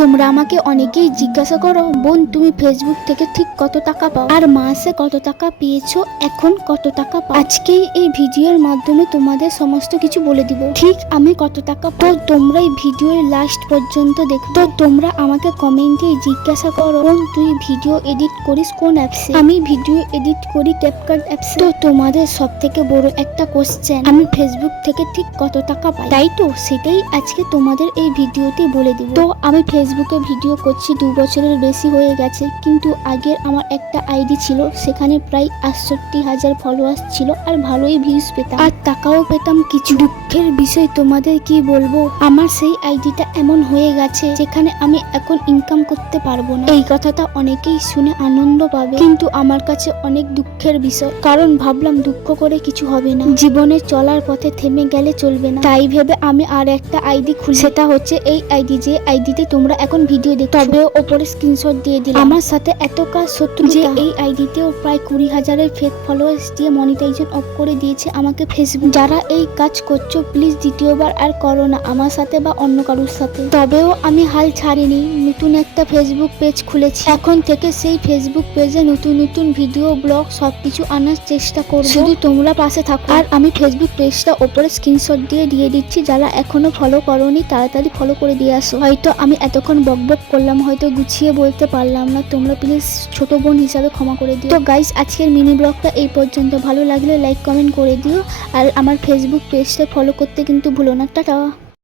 তোমরা আমাকে অনেকেই জিজ্ঞাসা করো, বোন তুমি ফেসবুক থেকে ঠিক কত টাকা পাও, আর মাসে কত টাকা পেয়েছো, এখন কত টাকা পাও। আজকেই এই ভিডিওর মাধ্যমে তোমাদের সমস্ত কিছু বলে দিব, ঠিক আমি কত টাকা পাই। তো তোমরা এই ভিডিওর লাস্ট পর্যন্ত দেখো। তো তোমরা আমাকে কমেন্টে জিজ্ঞাসা করো, বোন তুই ভিডিও এডিট করিস কোন অ্যাপসে? আমি ভিডিও এডিট করি ক্যাপকাট অ্যাপসে। তো তোমাদের সব থেকে বড় একটা কোশ্চেন, আমি ফেসবুক থেকে ঠিক কত টাকা পাই, তাই তো সেটাই আজকে তোমাদের এই ভিডিওতে বলে দিব। তো আমি ফেসবুকে ভিডিও করছি 2 বছরের বেশি হয়ে গেছে, কিন্তু আগের আমার একটা আইডি ছিল, সেখানে প্রায় 68,000 ফলোয়ার্স ছিল, আর ভালোই ভিউজ পেতাম, আর টাকাও পেতাম কিছু। দুঃখের বিষয় তোমাদের কি বলবো, আমার সেই আইডিটা এমন হয়ে গেছে যেখানে আমি এখন ইনকাম করতে পারবো না। এই কথাটা অনেকেই শুনে আনন্দ পাবে, কিন্তু আমার কাছে অনেক দুঃখের বিষয়, কারণ ভাবলাম দুঃখ করে কিছু হবে না, জীবনে চলার পথে থেমে গেলে চলবে না। তাই ভেবে আমি আর একটা আইডি খুলি, সেটা হচ্ছে এই আইডি, যে আইডিতে তোমরা এখন ভিডিও দেখো। তবেও ওপরে স্ক্রিনশট দিয়ে দিলাম। আমার সাথে এত কাজ শত্রু যে এই আইডিতেও প্রায় 20,000-এর ফেক ফলোয়ার্স দিয়ে মনিটাইজেশন অফ করে দিয়েছে আমাকে ফেসবুক। যারা এই কাজ করছো প্লিজ দ্বিতীয়বার আর করো না আমার সাথে বা অন্য কারোর সাথে। তবেও আমি হাল ছাড়িনি, নতুন একটা ফেসবুক পেজ খুলেছি। এখন থেকে সেই ফেসবুক পেজে নতুন নতুন ভিডিও, ব্লগ সবকিছু আনার চেষ্টা করব, শুধু তোমরা পাশে থাকো। আর আমি ফেসবুক পেজটা ওপরে স্ক্রিনশট দিয়ে দিচ্ছি, যারা এখনো ফলো করোনি তাড়াতাড়ি ফলো করে দিয়ে আসো। হয়তো আমি এতক্ষণ বকবক করলাম, হয়তো গুছিয়ে বলতে পারলাম না, তোমরা প্লিজ ছোট বোন হিসাবে ক্ষমা করে দিও। তো গাইস আজকের মিনি ব্লগটা এই পর্যন্ত, ভালো লাগলে লাইক কমেন্ট করে দিও, আর আমার ফেসবুক পেজটা ফলো করতে কিন্তু ভুলো না। টাটা।